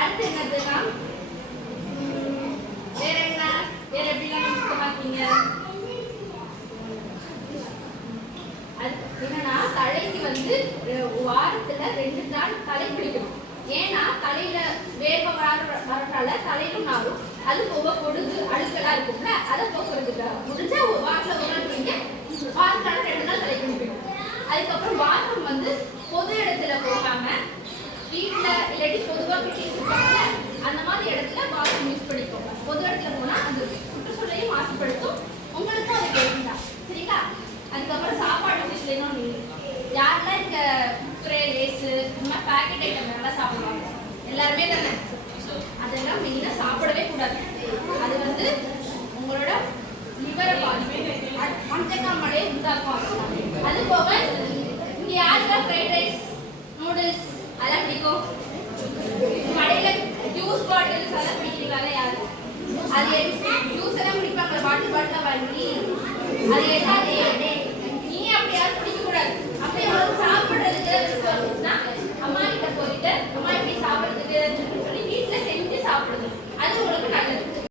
அடுத்து என்னதுன்னா வேற என்ன வேற எப்படிலாம் சுத்தமாக்கீங்க? என்னன்னா தலைக்கு வந்து வாரத்துல 2 நாள் தலை குளிக்கணும். ஏன்னா தலையில வேர்வை வரனால தலையிலும் நாளும் அது போக பொடுகு அழுக்கெல்லாம் இருக்கும்ல, அதை போக்குறதுக்காக முடிஞ்சா வாரத்துல ஒரு நாள் குளிங்க, வாரத்தால 2 நாள் தலை குளிக்கணும். அதுக்கப்புறம் வாரம் வந்து பொது இடத்துல போகாம வீட்டுல இல்லாட்டி பொதுவா கிட்டி இருப்பாங்க அந்த மாதிரி இடத்துல வாரம் யூஸ் பண்ணிக்கோங்க. பொது இடத்துல போனா அந்த சுற்றுச்சூழலையும் மாசுபடுத்தும், உங்களுக்கும் அது கேட்குதா சரிங்களா? அதுக்கப்புறம் சாப்பாடு விஷயத்துலையும் யாரெல்லாம் இந்த குக்கரே லேஸு இந்த மாதிரி பேக்கெட் ஐட்டம் நல்லா சாப்பிடுவாங்க எல்லாருமே தானே, அதெல்லாம் மெயினாக சாப்பிடவே கூடாது. அது வந்து உங்களோட லிவரை மஞ்சக்காமலே உண்டாக்கும். அது போக இங்கே யாருக்கெல்லாம் ஃப்ரைட் ரைஸ் நூடுல்ஸ் அதெல்லாம் பிடிக்கும்? கடையில் ஜூஸ் பாட்டில்ஸ் அதெல்லாம் பிடிக்கிறீங்களா? யாரு அது ஜூஸ் எல்லாம் குடிப்பாங்களா பாட்டில் வாங்கி? அது என்ன